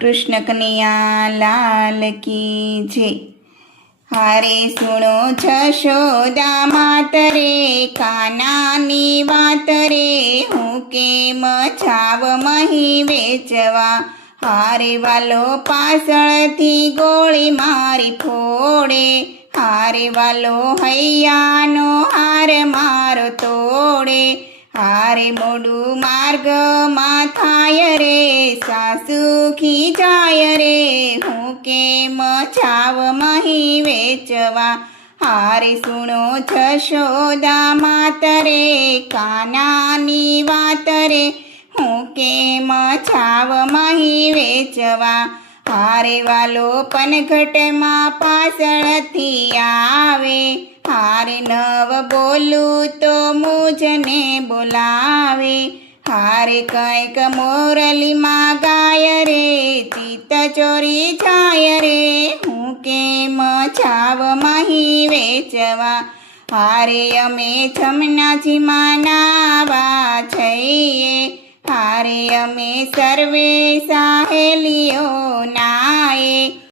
કૃષ્ણ કનૈયા લાલ કી જય। હારે સુણો જશોદા માત રે, કાનાની વાત રે, હું કેમ જાવ મહી વેચવા। હારે વાલો પાછળથી ગોળી મારી ફોડે, હારે વાલો હૈયાનો હાર મારો તોડે। હારે મોડું માર્ગમાં થાય રે, સાસુ ખીજાય રે, હું કેમ જાવ મહી વેચવા। હારે સુણો જશોદા માત રે, કાનાની વાત રે, હું કેમ જાવ મહી વેચવા। હારે વાલો પનઘટમાં પાછળથી આવે, હારે નવ બોલું તો મુજને બોલાવે। હારે કંઈક મોરલીમાં ગાય રે, ચિત્ત ચોરી જાય રે, હું કેમ જાવ મહી વેચવા। હારે અમે જમનાજીમાં નાવા જઈએ, હારે અમે સર્વે સહેલીઓ નાએ।